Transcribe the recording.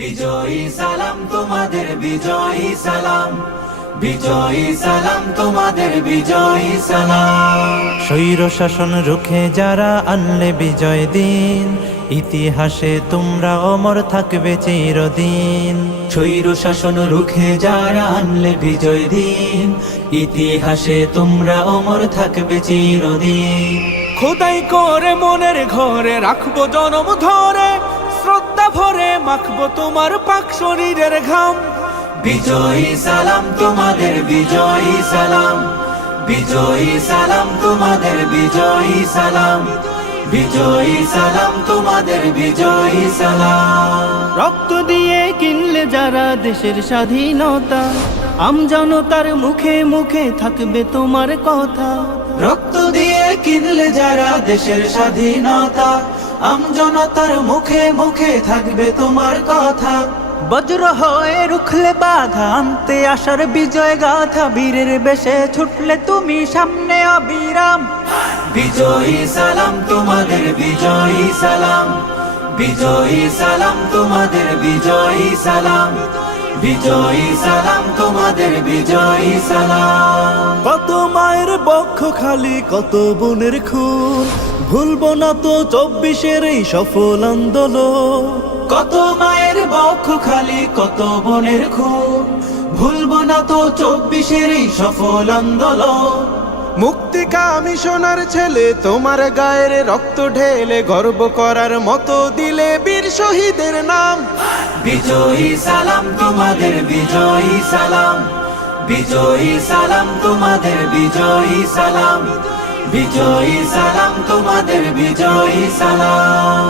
বিজয়ী সালাম তোমাদের, বিজয়ী সালাম, বিজয়ী সালাম তোমাদের, বিজয়ী সালাম। স্বৈর শাসন রুখে যারা আনলে বিজয় দিন, ইতিহাসে তোমরা অমর থাকবে চিরদিন। স্বৈর শাসন রুখে যারা আনলে বিজয় দিন, ইতিহাসে তোমরা অমর থাকবে চিরদিন। খোদাই করে মনের ঘরে রাখবো জনম ধরে, শ্রদ্ধা ভরে মাখবো তোমার পাক শরীরের ঘাম। বিজয়ী সালাম তোমাদের, বিজয়ী সালাম, বিজয়ী সালাম তোমাদের, বিজয়ী সালাম, বিজয়ী সালাম তোমাদের, বিজয়ী সালাম। রক্ত দিয়ে কিনলে যারা দেশের স্বাধীনতা, আমজনতার মুখে মুখে থাকবে তোমার কথা। রক্ত দিয়ে কিনলে যারা দেশের স্বাধীনতা, আমজনতার মুখে মুখে থাকবে তোমার কথা। বজ্র হয়ে রুখলে বাধা, আনতে আসার বিজয় গাথা, বীরের বেশে ছুটলে তুমি সামনে অবিরাম। বিজয়ী সালাম তোমাদের, বিজয়ী সালাম, বিজয়ী সালাম তোমাদের, বিজয়ী সালাম, বিজয়ী সালাম তোমাদের, বিজয়ী সালাম। কত মায়ের বক্ষ খালি, কত বোনের খুন, ভুলবো না তো 24-এর এই সফল আন্দোলন। কত মায়ের বক্ষ খালি, কত বোনের খুন, ভুলবো না তো 24-এর এই সফল আন্দোলন। মুক্তিকামী সোনার ছেলে তোমার গায়ের রক্ত ঢেলে, গর্ব করার মতো দিলে বীর শহীদের নাম। বিজয়ী সালাম তোমাদের, বিজয়ী সালাম, বিজয়ী সালাম তোমাদের, বিজয়ী সালাম, বিজয়ী সালাম তোমাদের, বিজয়ী সালাম।